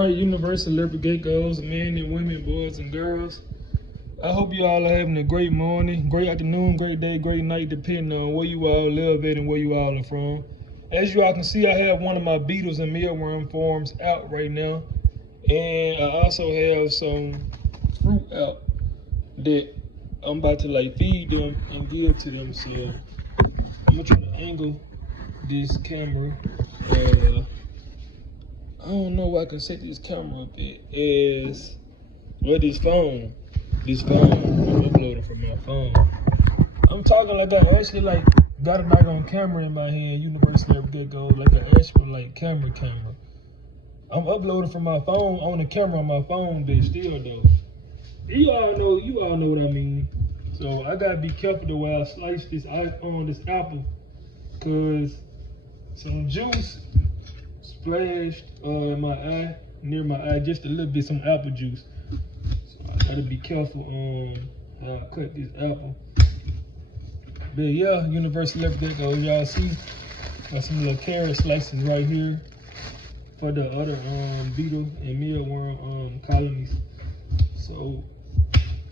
Alright, Universal Liberty Geckos, men and women, boys and girls. I hope you all are having a great morning, great afternoon, great day, great night, depending on where you all live at and where you all are from. As you all can see, I have one of my Beetles and Mealworm farms out right now. And I also have some fruit out that I'm about to feed them and give to them. So I'm gonna try to angle this camera. I don't know where I can set this camera up at. Is this phone. I'm uploading from my phone. I'm talking like I actually got a on camera in my hand, Universal Liberty Geckos, like an actual camera. I'm uploading from my phone on the camera on my phone, but still though. You all know what I mean. So I gotta be careful the way I slice this apple, cause some juice splashed in my eye, near my eye, just a little bit, some apple juice. So I gotta be careful on how I cut this apple. But yeah, Universal Liberty Geckos, y'all see, got some little carrot slices right here for the other beetle and mealworm colonies. So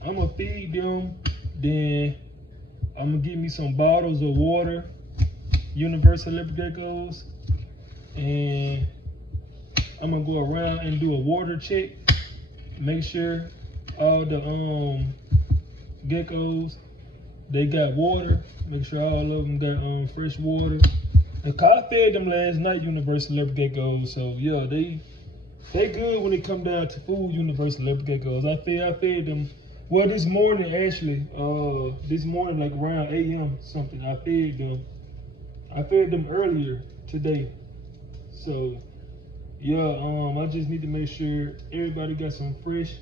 I'm gonna feed them, then I'm gonna give me some bottles of water, Universal Liberty Geckos, and I'm gonna go around and do a water check, make sure all the geckos, they got water, make sure all of them got fresh water. And I fed them last night, Universal Liberty Geckos, so yeah, they good when it come down to food, Universal Liberty Geckos. I fed them, well, this morning actually, this morning like around 8 a.m. something, I fed them earlier today. So yeah, I just need to make sure everybody got some fresh,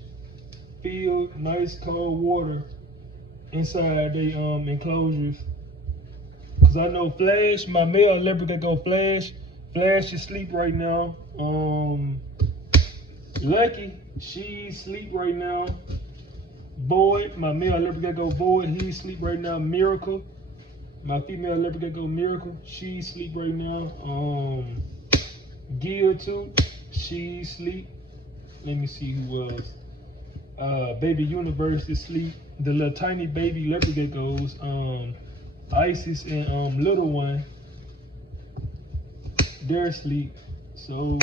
filled, nice cold water inside their enclosures. Cause I know Flash, my male Liberty Gecko Flash is asleep right now. Lucky, she's asleep right now. Boyd, my male Liberty Gecko Boyd, he's asleep right now. Miracle, my female Liberty Gecko Miracle, she's asleep right now. Gil too, she's asleep. Let me see who else. Baby Universe is asleep. The little tiny baby Liberty Geckos, Isis and little one, they're asleep. So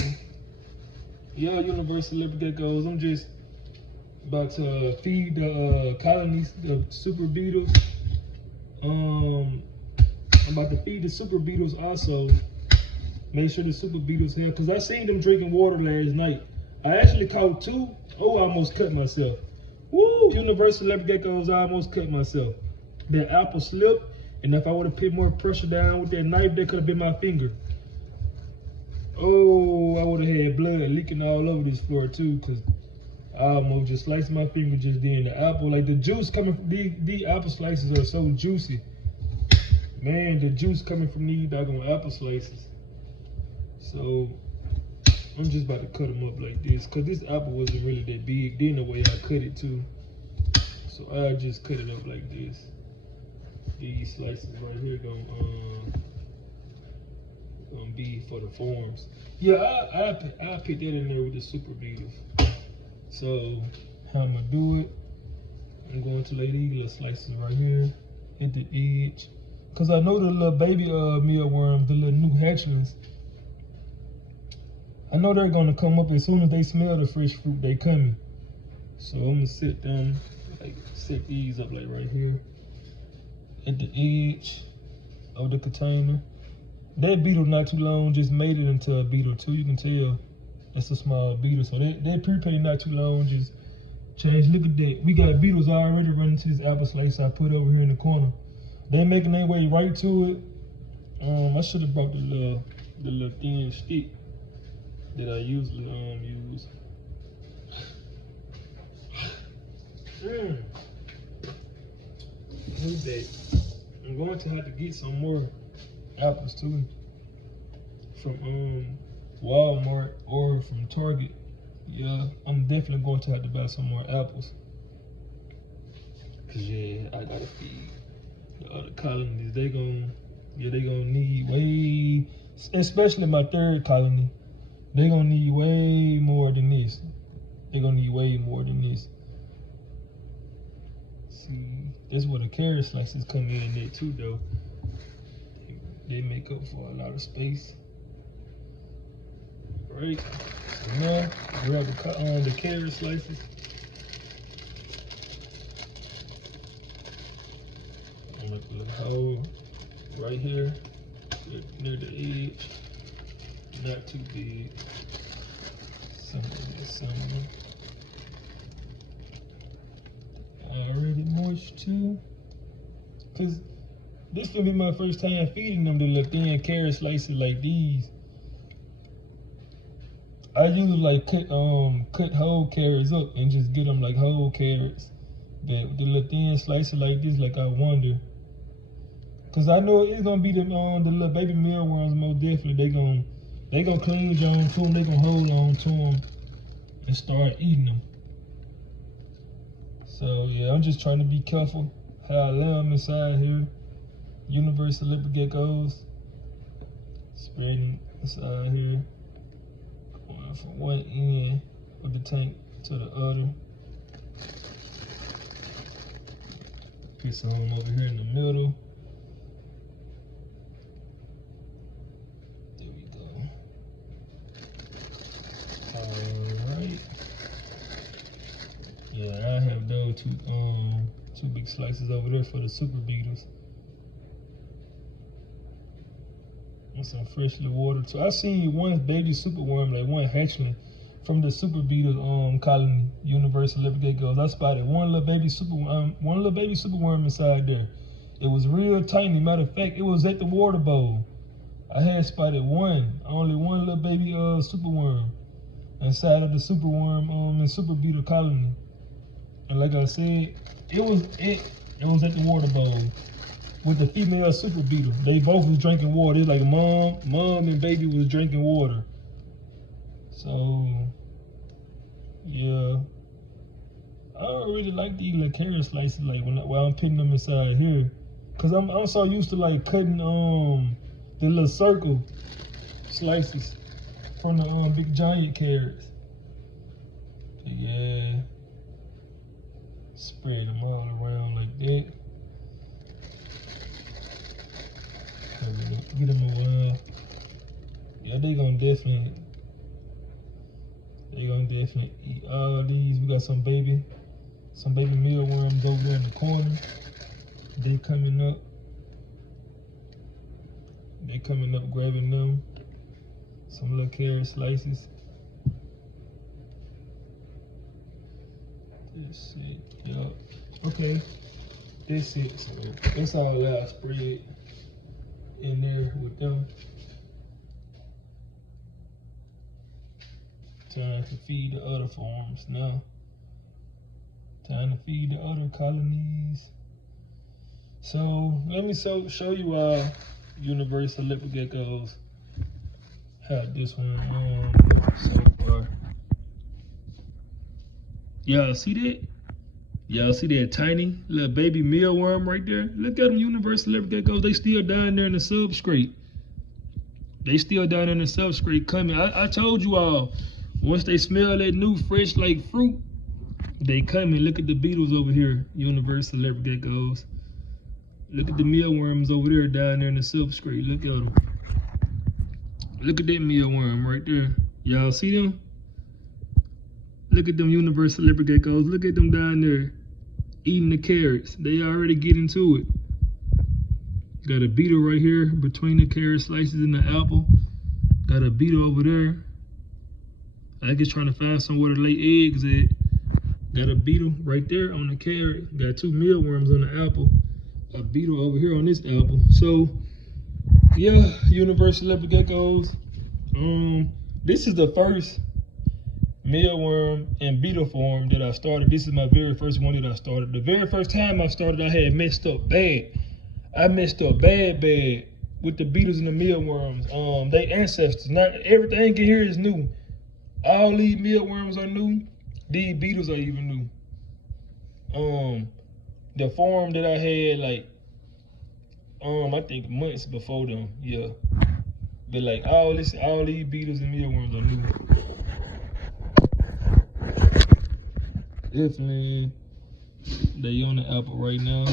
yeah, Universal Liberty Geckos, I'm just about to feed the colonies, the SuperBeetles. I'm about to feed the SuperBeetles also. Make sure the SuperBeetles have, cause I seen them drinking water last night. I actually caught 2. Oh, I almost cut myself. Woo, Universal Liberty Geckos, I almost cut myself. That apple slipped, and if I would have put more pressure down with that knife, that could have been my finger. Oh, I would have had blood leaking all over this floor too, cause I almost just sliced my finger just then. The apple, like the juice coming from these apple slices are so juicy. Man, the juice coming from these doggone apple slices. So I'm just about to cut them up like this, cause this apple wasn't really that big. Then the way I cut it too, so I just cut it up like this. These slices right here gonna be for the forms. Yeah, I put that in there with the SuperBeetles. So how I'm gonna do it? I'm going to lay these little slices right here at the edge, cause I know the little baby mealworms, the little new hatchlings, I know they're gonna come up as soon as they smell the fresh fruit, they coming. So I'm gonna set them, set these up like right here at the edge of the container. That beetle not too long, just made it into a beetle too. You can tell that's a small beetle. So that prepaid not too long, just changed. Look at that. We got beetles already running to this apple slice I put over here in the corner. They making their way right to it. I should have brought the little thin stick that I usually use. Who's that? I'm going to have to get some more apples too from Walmart or from Target. Yeah, I'm definitely going to have to buy some more apples. Cause yeah, I gotta feed the other colonies. They gonna need way, especially my third colony. They're gonna need way more than this. They're gonna need way more than this. See, this is where the carrot slices come in there too, though. They make up for a lot of space. Right. So now we have to cut on the carrot slices. I'm gonna put a hole right here near the edge. Not too big. Some already moist too. Cause this gonna be my first time feeding them the little thin carrot slices like these. I usually like cut whole carrots up and just get them like whole carrots. But the little thin slices like this, like I wonder. Cause I know it's gonna be the little baby mealworms most definitely. They gonna cling on to them. They gonna hold on to them and start eating them. So yeah, I'm just trying to be careful how I lay them inside here. Universal liver geckos. Spreading inside here. Going from one end of the tank to the other. Put some over here in the middle. There we go. Alright. Yeah, I have those two big slices over there for the SuperBeetles. And some freshly watered. So I seen one baby superworm, like one hatchling from the SuperBeetles colony, Universal liver geckos. I spotted one little baby superworm inside there. It was real tiny. Matter of fact, it was at the water bowl. I had spotted only one little baby superworm inside of the superworm in SuperBeetle colony. And like I said, it was at the water bowl with the female SuperBeetle. They both was drinking water. It's like mom and baby was drinking water. So yeah, I don't really like these little carrot slices like while I'm putting them inside here, cause I'm so used to like cutting the little circle slices from the big giant carrots. So yeah, spread them all around like that. Get them a while. Yeah, they gonna definitely eat all these. We got some baby mealworms over there in the corner. They coming up, grabbing them. Some little carrot slices. That's it. Yeah. Okay. That's it. So that's all I spread in there with them. Time to feed the other forms now. Time to feed the other colonies. So let me show you Universal liver geckos. How this one so far. Y'all see that? Y'all see that tiny little baby mealworm right there? Look at them Universal liver geckos. They still down there in the substrate. They still down in the substrate coming. I told you all, once they smell that new fresh like fruit, they coming. Look at the beetles over here, Universal liver geckos. Look at the mealworms over there down there in the substrate. Look at them. Look at that mealworm right there. Y'all see them? Look at them Universal liver geckos. Look at them down there eating the carrots. They already getting to it. Got a beetle right here between the carrot slices and the apple. Got a beetle over there. I just trying to find somewhere to lay eggs at. Got a beetle right there on the carrot. Got two mealworms on the apple. A beetle over here on this apple. So yeah, Universal liver geckos. This is the first mealworm and beetle form that I started. This is my very first one that I started. The very first time I started, I had messed up bad. I messed up bad with the beetles and the mealworms. They ancestors. Not everything in here is new. All these mealworms are new. These beetles are even new. The form that I had, like, I think months before them. Yeah, But like all these beetles and mealworms are new. Definitely, they on the apple right now.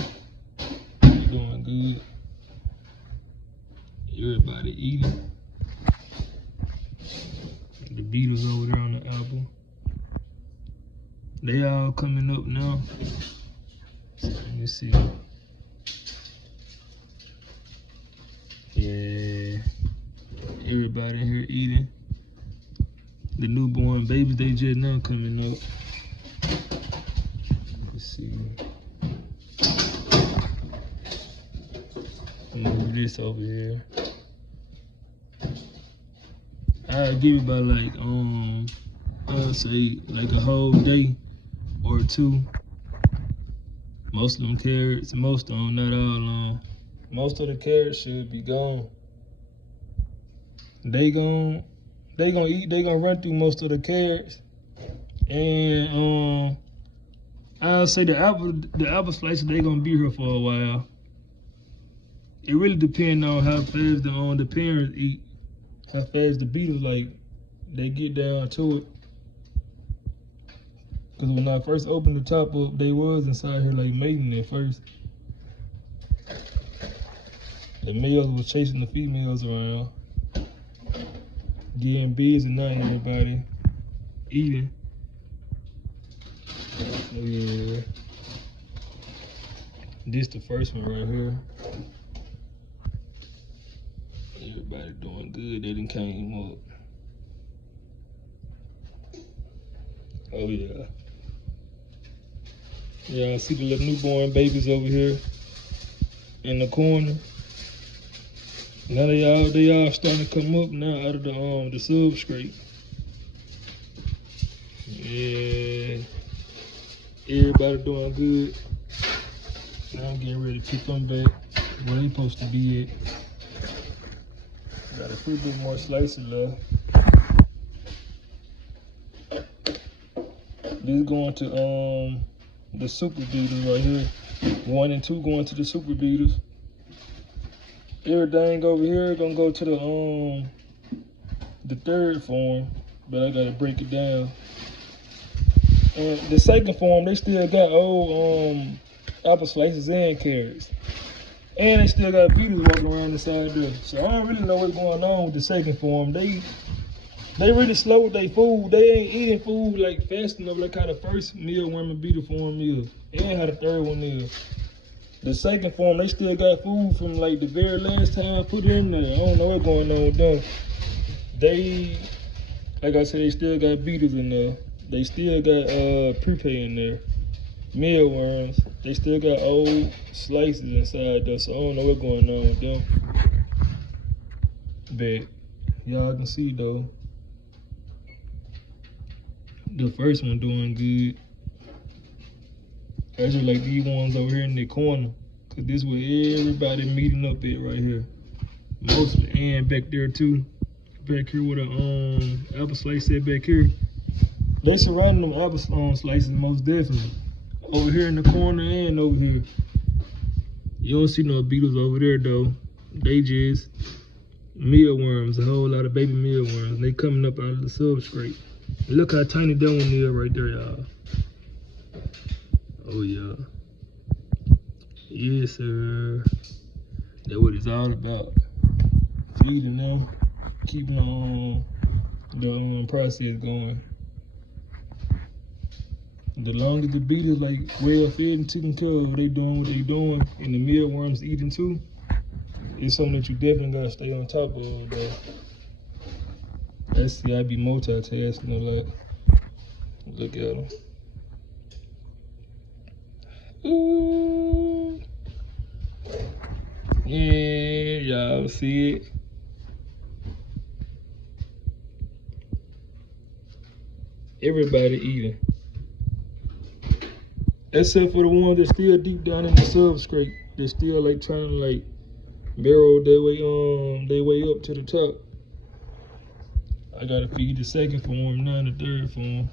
They doing good. Everybody eating. The beetles over there on the apple. They all coming up now. So let me see. Yeah, everybody in here eating. The newborn babies, they just now coming up. Let's see. Move this over here. I'll give it about like I'll say like a whole day or two. Most of them carrots, most of them, not all most of the carrots should be gone. They gonna run through most of the carrots. And I'll say the apple slices, they gonna be here for a while. It really depends on how fast the parents eat, how fast the beetles like they get down to it. Cause when I first opened the top up, they was inside here like mating at first. The males was chasing the females around, getting busy, and not everybody eating. So yeah, this the first one right here. Everybody doing good. They done came up. Oh yeah. Yeah, I see the little newborn babies over here in the corner. Now they all starting to come up now out of the substrate. Yeah, everybody doing good. Now I'm getting ready to pick them back where they supposed to be at. Got a few bit more slices left. This going to the SuperBeetles right here. 1 and 2 going to the SuperBeetles. Everything over here gonna go to the third form, but I gotta break it down. And the second form, they still got old apple slices and carrots. And they still got beetles walking around inside there. So I don't really know what's going on with the second form. They really slow with their food. They ain't eating food like fast enough like how the first mealworm and beetle form is, and how the third one is. The second form, they still got food from like the very last time I put it in there. I don't know what's going on with them. They, like I said, they still got beetles in there. They still got prepay in there. Mealworms, they still got old slices inside there, so I don't know what's going on with them. But y'all can see though, the first one doing good. I just like these ones over here in the corner, cause this is where everybody meeting up at right here. Mostly, and back there too. Back here with a apple slice set back here. They surrounding them apple slices most definitely. Over here in the corner and over here. You don't see no beetles over there though. They just mealworms, a whole lot of baby mealworms. They coming up out of the substrate. Look how tiny that one is right there, y'all. Oh yeah. Yes, sir. That's what it's all about. Feeding them, keeping the process going. The longer the beetles like well fed and taken care of, they doing what they doing, and the mealworms eating too, it's something that you definitely gotta stay on top of though. Let's see, I be multitasking a lot. Look at them. Ooh. Yeah, y'all see it. Everybody eating. Except for the ones that still deep down in the substrate. They're still like trying to like barrel their way up to the top. I gotta feed the second form, now the third form.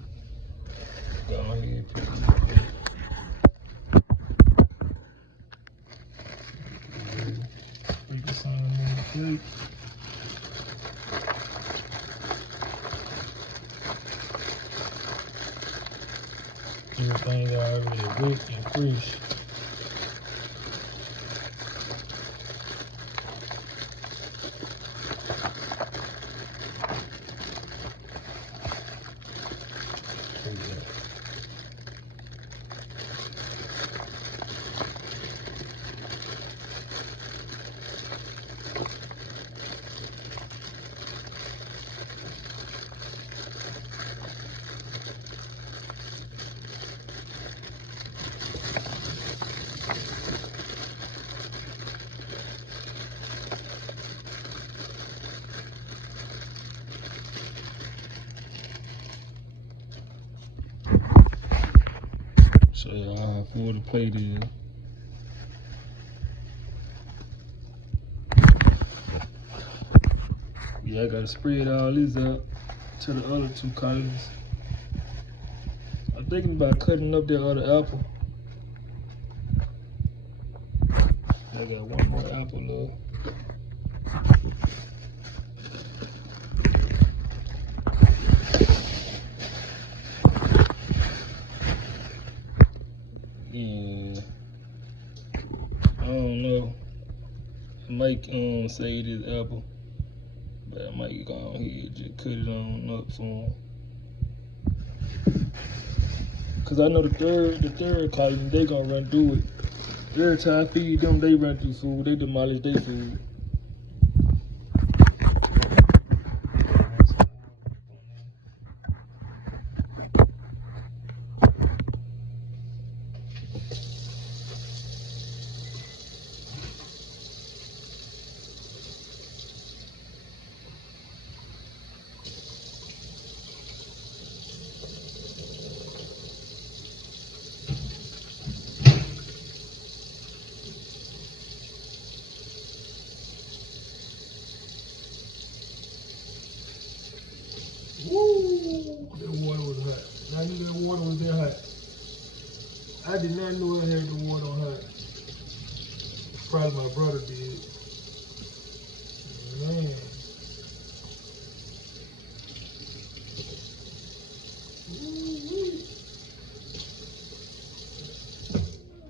Go ahead, put it in. Sprinkle some in the cake. Everything already wet and fresh. So y'all for the plate is. Yeah, I gotta spread all this out to the other two colonies. I'm thinking about cutting up that other apple. I got one more apple left. Yeah, I don't know. I might save this apple, but I might go on here just cut it on up for him. Cause I know the third colony, they gonna run through it. Every time I feed them, they run through food. They demolish their food. Woo! That water was hot. I knew that water was that hot. I did not know I had the water on hot. Probably my brother did. Man.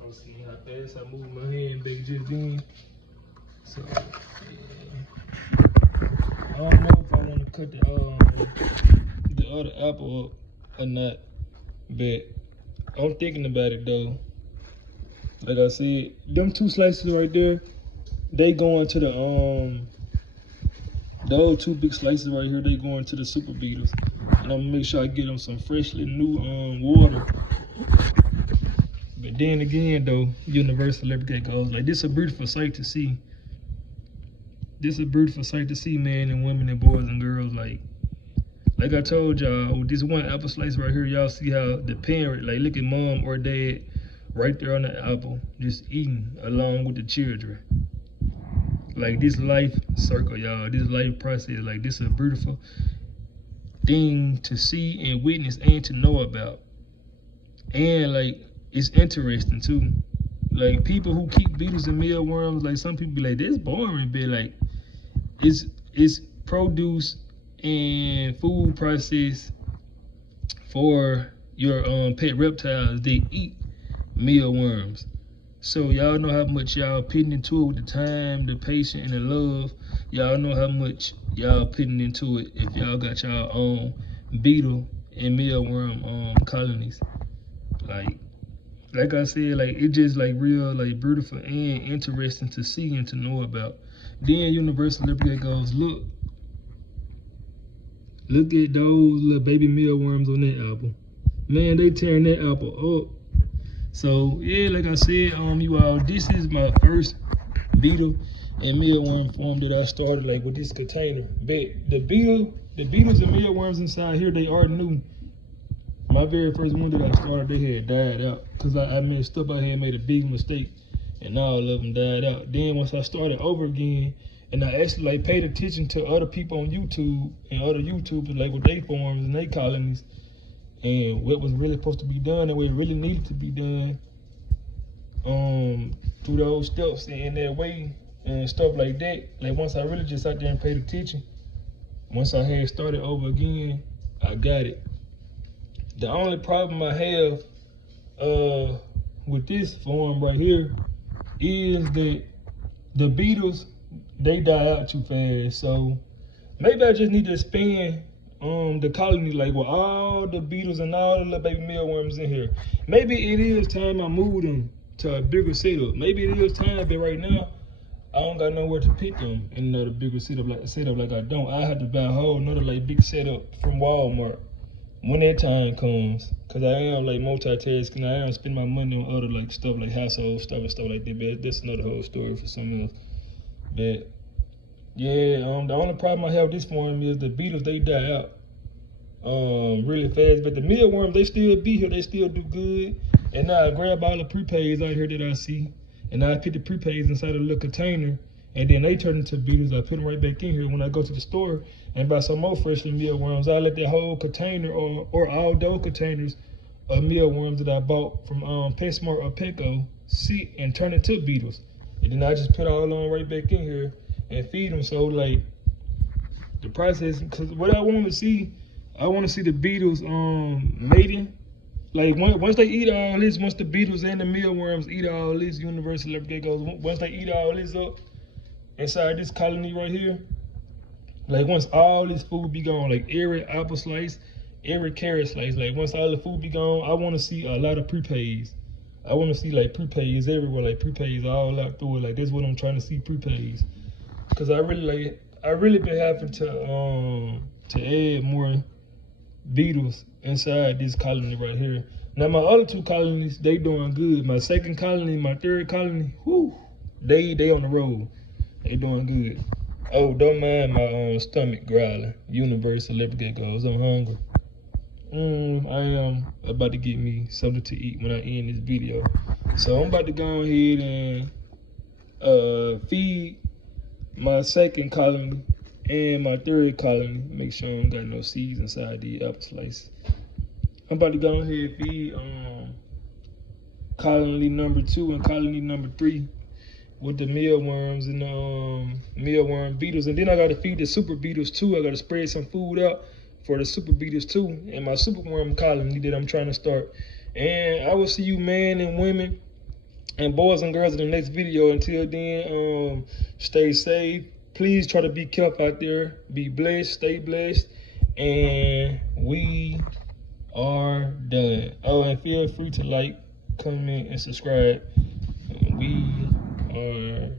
I'm seeing how fast I move my hand back just then. So, yeah. I don't know if I want to cut the other apple up or not, but I'm thinking about it though. Like I said, them two slices right there, they going to those two big slices right here, they going to the SuperBeetles. And I'm gonna make sure I get them some freshly new water. But then again though, Universal Celebrity goes like, this is a beautiful sight to see. This is a beautiful sight to see, men and women and boys and girls. Like I told y'all, this one apple slice right here, y'all see how the parent, like look at mom or dad right there on the apple, just eating along with the children. Like this life circle, y'all, this life process, like this is a beautiful thing to see and witness and to know about. And like, it's interesting too. Like people who keep beetles and mealworms, like some people be like, this boring, but like, it's produce and food process for your pet reptiles. They eat mealworms. So y'all know how much y'all putting into it with the time, the patience, and the love. Y'all know how much y'all putting into it if y'all got y'all own beetle and mealworm colonies. Like I said, like it just like real, like beautiful and interesting to see and to know about. Then Universal Celebrity goes, look at those little baby mealworms on that apple. Man, they tearing that apple up. So yeah, like I said, you all, this is my first beetle and mealworm farm that I started like with this container. But the beetles and mealworms inside here, they are new. My very first one that I started, they had died out because I messed up. I had made a big mistake, and all of them died out. Then once I started over again, and I actually like paid attention to other people on YouTube and other YouTubers like with their farms and their colonies, and what was really supposed to be done and what really needed to be done, through those steps and their way and stuff like that. Like once I really just sat there and paid attention, once I had started over again, I got it. The only problem I have with this form right here is that the beetles, they die out too fast. So maybe I just need to expand the colony, like with all the beetles and all the little baby mealworms in here. Maybe it is time I move them to a bigger setup. Maybe it is time, but right now I don't got nowhere to put them in another bigger setup like I don't. I have to buy a whole another like big setup from Walmart when that time comes. Cause I am like multitasking. I am spending my money on other like stuff like household stuff and stuff like that. But that's another whole story for something else. But yeah, the only problem I have with this form is the beetles, they die out really fast. But the mealworms, they still be here, they still do good. And now I grab all the prepaids out here that I see, and I put the prepaids inside a little container, and then they turn into beetles. I put them right back in here. When I go to the store and buy some more freshly mealworms, I let that whole container or all those containers of mealworms that I bought from PetSmart or Petco sit and turn into beetles. And then I just put all on right back in here and feed them. So like the process, because what I want to see, I want to see the beetles mating. Like once they eat all this, once the beetles and the mealworms eat all this universal geckos, once they eat all this up inside this colony right here, like once all this food be gone, like every apple slice, every carrot slice, like once all the food be gone, I want to see a lot of prepaids. I want to see like prepaids everywhere, like prepaids all out through it. Like that's what I'm trying to see, prepaids. Cause I really been having to add more beetles inside this colony right here. Now my other two colonies, they doing good. My second colony, my third colony, whoo, they on the road. They doing good. Oh, don't mind my stomach growling. Universal leopard goes. I'm hungry. I am about to get me something to eat when I end this video. So I'm about to go ahead and feed my second colony and my third colony. Make sure I don't got no seeds inside the apple slice. I'm about to go ahead and feed colony number 2 and colony number 3 with the mealworms and the mealworm beetles. And then I gotta feed the SuperBeetles too. I gotta spread some food out for the SuperBeetles too, and my superworm colony that I'm trying to start. And I will see you men and women and boys and girls in the next video. Until then, stay safe. Please try to be careful out there. Be blessed, stay blessed, and we are done. Oh, and feel free to like, comment, and subscribe. We are